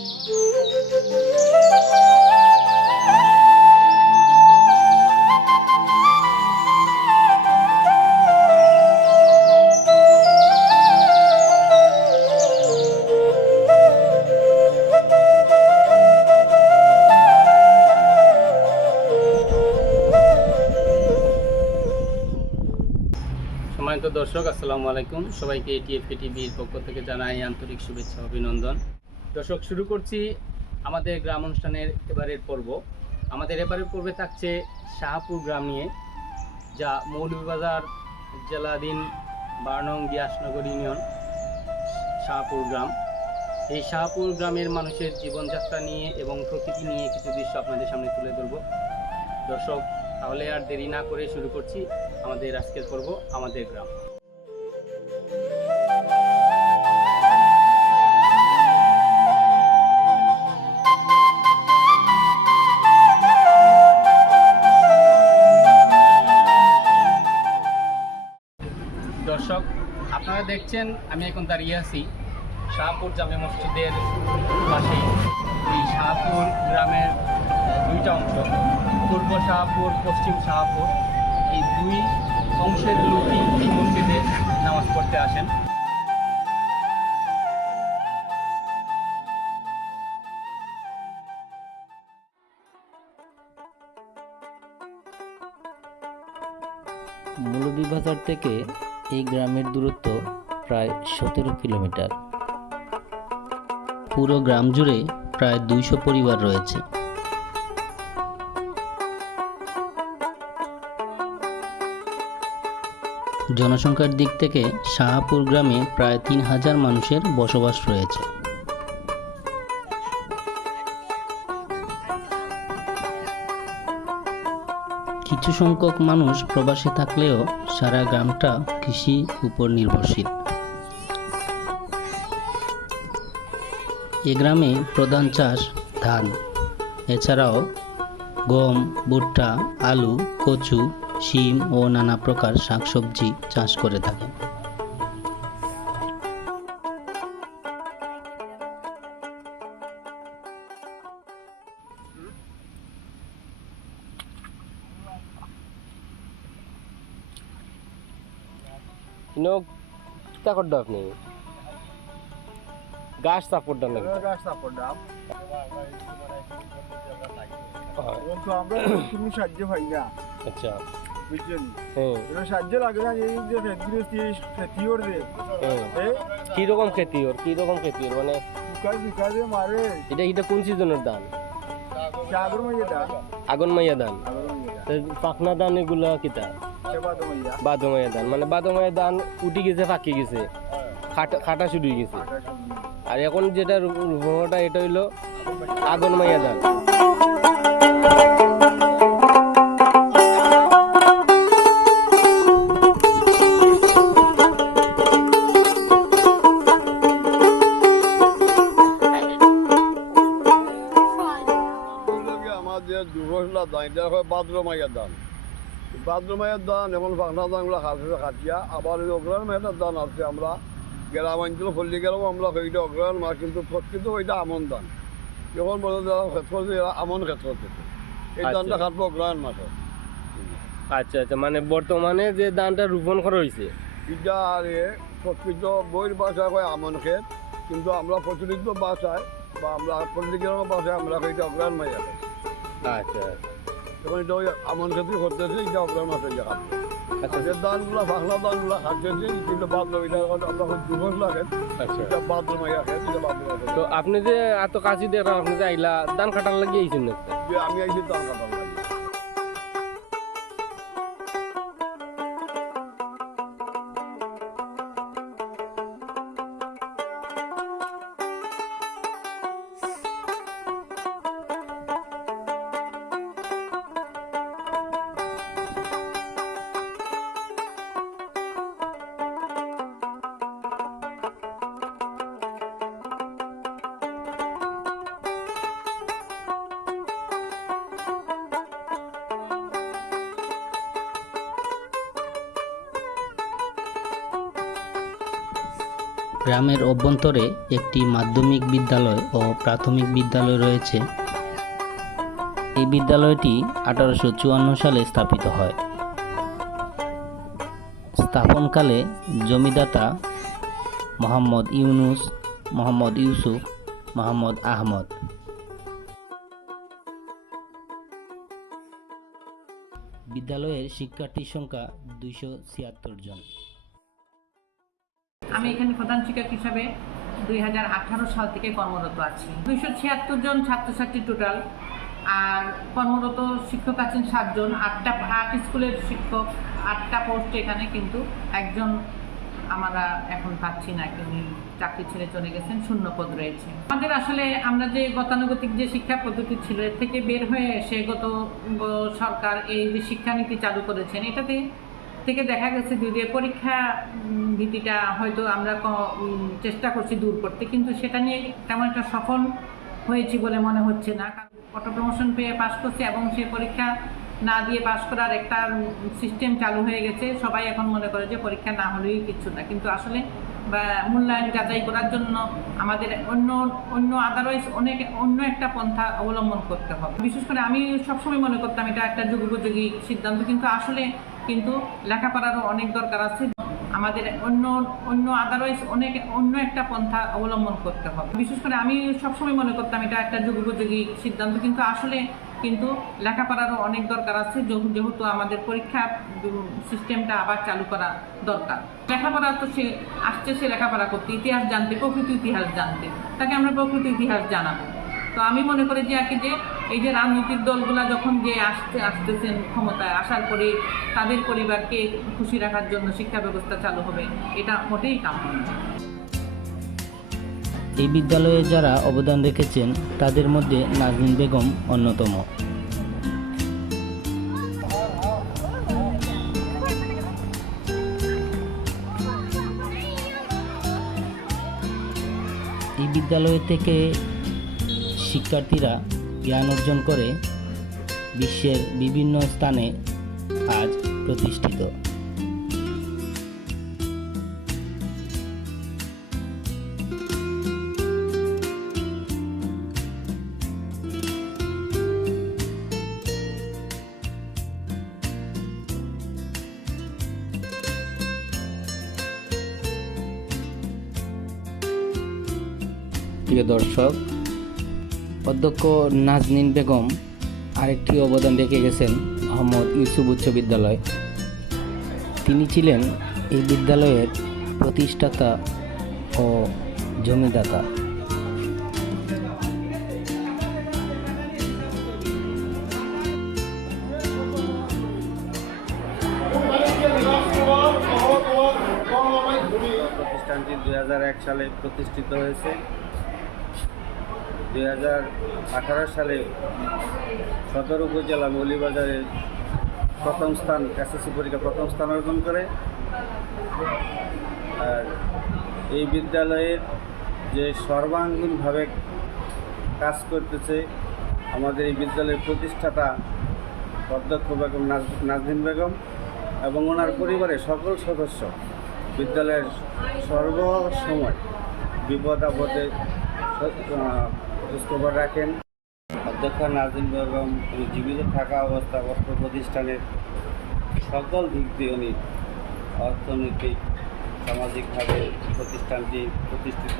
সম্মানিত দর্শক, আসসালামু আলাইকুম। সবাইকে এটিএফকে টিভির পক্ষ থেকে জানাই আন্তরিক শুভেচ্ছা অভিনন্দন। দর্শক, শুরু করছি আমাদের গ্রাম অনুষ্ঠানের এবারের পর্ব। আমাদের এবারের পর্বে থাকছে শাহপুর গ্রাম নিয়ে, যা মৌলভীবাজার জেলাধীন 12 নং গিয়াসনগর ইউনিয়ন শাহপুর গ্রাম। এই শাহপুর গ্রামের মানুষের জীবনযাত্রা নিয়ে এবং প্রকৃতি নিয়ে কিছু দৃশ্য আপনাদের সামনে তুলে ধরব। দর্শক, তাহলে আর দেরি না করে শুরু করছি আমাদের আজকের পর্ব, আমাদের গ্রাম। দর্শক, আপনারা দেখছেন আমি এখন দাঁড়িয়ে আছি শাহপুর জামে মসজিদের পাশে। এই শাহপুর গ্রামের দুইটা অংশ, পূর্ব শাহপুর, পশ্চিম শাহপুর, এই দুই অংশের লোকই এই মসজিদে নামাজ পড়তে আসেন। মৌলভীবাজার থেকে এই গ্রামের দূরত্ব প্রায় 17 কিলোমিটার। পুরো গ্রাম জুড়ে প্রায় 200 পরিবার রয়েছে। জনসংখ্যার দিক থেকে শাহপুর গ্রামে প্রায় 3000 মানুষের বসবাস রয়েছে। কিছু সংখ্যক মানুষ প্রবাসে থাকলেও সারা গ্রামটা কৃষি উপর নির্ভরশীল। এ গ্রামে প্রধান চাষ ধান, এছাড়াও গম, ভুট্টা, আলু, কচু, শিম ও নানা প্রকার শাকসবজি চাষ করে থাকে। আপনি গাছ সাপোর্ট দেন না? গাছ সাপোর্ট দাম আমরা তুমি সাহায্য পাই না। আচ্ছা, বুঝছেন? হ্যাঁ, সাহায্য লাগে না। এই যে খেতি করবে, কিরকম খেতি ওর, কিরকম খেতি ওর, মানে বিকাশে মারে। এটা কোন সিজনের ধান? আগর মাইয়া দান, আগুন মাইয়া ধান। আগর মাইয়া পাখনা ধান এগুলা কিতা? বাদ মাইয়া, বাদমাইয়া ধান, মানে বাদমাইয়া ধান উঠে গেছে, পাকি গেছে, খাটা শুরু হয়ে গেছে। আর এখন যেটা রূপটা, এটা হইলো আগুন মাইয়া ধান। আমাদের দুবছলা দান, এটা হয় বাদ্রমাইয়ার দান। বাদ্রমাইয়ের দান এখন পাখনা দানগুলো খাটিয়া, আবার অগ্রহণ মায়ের দান আছে। আমরা গ্রামাঞ্চল পল্লী গেলেও আমরা ওইটা অগ্রহণ মাছ, কিন্তু প্রকৃত ওইটা আমন দান। যখন বলে যারা ক্ষেত্র আমন ক্ষেত্র থেকে এই দানটা খাটবো অগ্রহণ মাসে। আচ্ছা আচ্ছা, মানে বর্তমানে যে ধানটা রোপণ করা হয়েছে এটা আর প্রকৃত বইয়ের বাসায় হয় আমন ক্ষেত, কিন্তু আমরা প্রচলিত বাসায় বা আমরা পল্লী গ্রামের বাসায় আমরা ওইটা অগ্রহণ মাইয়া খাই। আচ্ছা, তখন এটা ওই আমন ক্ষেত্রে করতেছে, এটা অগ্রহণ মাসে যে খাটবে। আচ্ছা, যে দানগুলো পাখনা দানগুলো খাটতেছে, কিন্তু বাদ্র এটা আমরা দুবছ লাগে, আচ্ছা। এটা বাদ্র মাইয়া খেত, এটা বাদ্র মাইয়া তো আপনি যে এত কাশি দেখলাম, আপনি যে আইলা ধান কাটার লাগিয়ে আইছেন না? যে আমি আইছি দান কাটার লাগে। গ্রামের অভ্যন্তরে একটি মাধ্যমিক বিদ্যালয় ও প্রাথমিক বিদ্যালয় রয়েছে। এই বিদ্যালয়টি 1854 সালে স্থাপিত হয়। স্থাপনকালে জমিদাতা মোহাম্মদ ইউনুস, মোহাম্মদ ইউসুফ, মোহাম্মদ আহমদ। বিদ্যালয়ের শিক্ষার্থীর সংখ্যা 276 জন। আমি এখানে প্রধান শিক্ষক হিসাবে 2018 সাল থেকে কর্মরত আছি। 276 জন ছাত্রছাত্রী টোটাল, আর কর্মরত শিক্ষক আছেন 7 জন। 8 স্কুলের শিক্ষক, 8টা পোস্ট এখানে, কিন্তু একজন আমরা এখন পাচ্ছি না, তিনি চাকরি ছেড়ে চলে গেছেন, শূন্য পদ রয়েছে। আমাদের আসলে আমরা যে গতানুগতিক যে শিক্ষা পদ্ধতি ছিল, এর থেকে বের হয়ে এসে সরকার এই যে শিক্ষানীতি চালু করেছেন, এটাতে থেকে দেখা গেছে যদিও পরীক্ষা ভীতিটা হয়তো আমরা চেষ্টা করছি দূর করতে, কিন্তু সেটা নিয়ে তেমন একটা সফল হয়েছি বলে মনে হচ্ছে না। কারণ অটো প্রমোশন পেয়ে পাশ করছে এবং সে পরীক্ষা না দিয়ে পাশ করার একটা সিস্টেম চালু হয়ে গেছে। সবাই এখন মনে করে যে পরীক্ষা না হলেই কিচ্ছু না, কিন্তু আসলে মূল্যায়ন যাচাই করার জন্য আমাদের অন্য আদারওয়াইজ অন্য একটা পন্থা অবলম্বন করতে হবে। বিশেষ করে আমি সবসময় মনে করতাম এটা একটা যুগোপযোগী সিদ্ধান্ত, কিন্তু লেখাপড়ারও অনেক দরকার আছে। আমাদের অন্য আদারওয়াইজ অন্য একটা পন্থা অবলম্বন করতে হবে। বিশেষ করে আমি সবসময় মনে করতাম এটা একটা যুগোপযোগী সিদ্ধান্ত, কিন্তু লেখাপড়ারও অনেক দরকার আছে, যেহেতু আমাদের পরীক্ষা সিস্টেমটা আবার চালু করা দরকার। লেখাপড়া তো সে আসছে, সে লেখাপড়া করতে, ইতিহাস জানতে, প্রকৃত ইতিহাস জানতে, তাকে আমরা প্রকৃত ইতিহাস জানাবো। তো আমি মনে করি যে এই যে রাজনৈতিক দলগুলা যখন যে আসতেছেন ক্ষমতায়, আসার পরে তাদের পরিবারকে খুশি রাখার জন্য শিক্ষা ব্যবস্থা চালু হবে, এটা মোটেই কাম্য নয়। এই বিদ্যালয়ে যারা অবদান রেখেছেন তাদের মধ্যে নাজনীন বেগম অন্যতম। এই বিদ্যালয় থেকে শিক্ষার্থীরা জ্ঞান অর্জন করে বিশ্বের বিভিন্ন স্থানে আজ প্রতিষ্ঠিত। প্রিয় দর্শক, অধ্যক্ষ নাজনীন বেগম আরেকটি অবদান রেখে গেছেন মোহাম্মদ ইউসুফ উচ্চ বিদ্যালয়। তিনি ছিলেন এই বিদ্যালয়ের প্রতিষ্ঠাতা ও জমিদাতা। প্রতিষ্ঠানটি 2001 সালে প্রতিষ্ঠিত হয়েছে। 2018 সালে সদর উপজেলা মৌলভীবাজারে প্রথম স্থান, এসএসসি পরীক্ষা প্রথম স্থান অর্জন করে। আর এই বিদ্যালয়ের যে সর্বাঙ্গীনভাবে কাজ করতেছে আমাদের এই বিদ্যালয়ের প্রতিষ্ঠাতা অধ্যক্ষ বেগম নাজনীন বেগম এবং ওনার পরিবারের সকল সদস্য বিদ্যালয়ের সর্বসময় বিপদ আপদে খোঁজখবর রাখেন। অধ্যক্ষ নাজনীন বেগম জীবিত থাকা অবস্থা অর্থ প্রতিষ্ঠানের সকল দিক দিয়ে উনি অর্থনৈতিক, সামাজিকভাবে প্রতিষ্ঠানটি প্রতিষ্ঠিত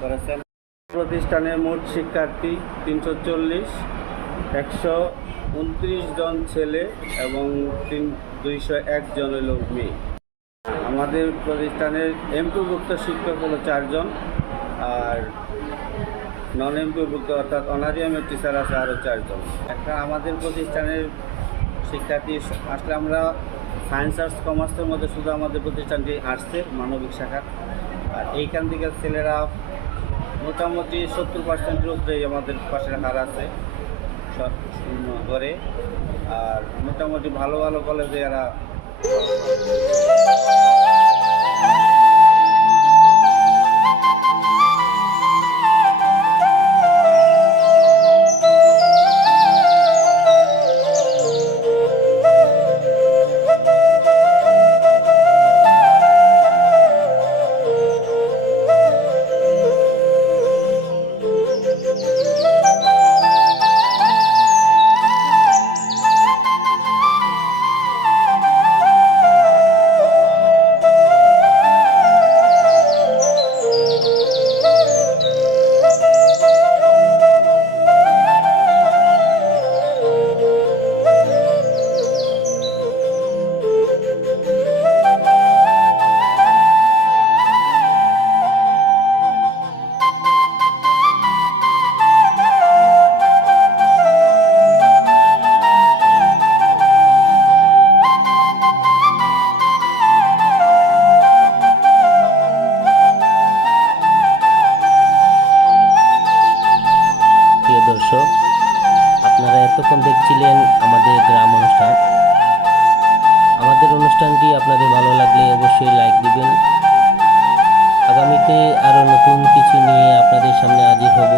করেছেন। প্রতিষ্ঠানের মোট শিক্ষার্থী 340, 129 জন ছেলে এবং 201 জন হল মেয়ে। আমাদের প্রতিষ্ঠানের এমপিভুক্ত শিক্ষক হলো 4 জন, আর নন এমপিভুক্ত অর্থাৎ অনারিয়ামের টিচার আছে আরও 4 জন। একটা আমাদের প্রতিষ্ঠানের শিক্ষার্থী আসলে আমরা সায়েন্স, আর্টস, কমার্সের মধ্যে শুধু আমাদের প্রতিষ্ঠানটি আর্টসের মানবিক শাখা, আর এইখান থেকে ছেলেরা মোটামুটি 70% উপরেই আমাদের পাশের হার আছে করে, আর মোটামুটি ভালো ভালো কলেজে এরা দর্শক, আপনারা এতক্ষণ দেখছিলেন আমাদের গ্রাম অনুষ্ঠান। আমাদের অনুষ্ঠানটি আপনাদের ভালো লাগলে অবশ্যই লাইক দিবেন। আগামীতে আরও নতুন কিছু নিয়ে আপনাদের সামনে হাজির হব।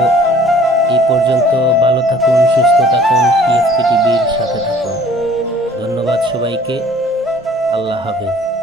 এই পর্যন্ত ভালো থাকুন, সুস্থ থাকুন, টিএফকে টিভির সাথে থাকুন। ধন্যবাদ সবাইকে। আল্লাহ হাফেজ।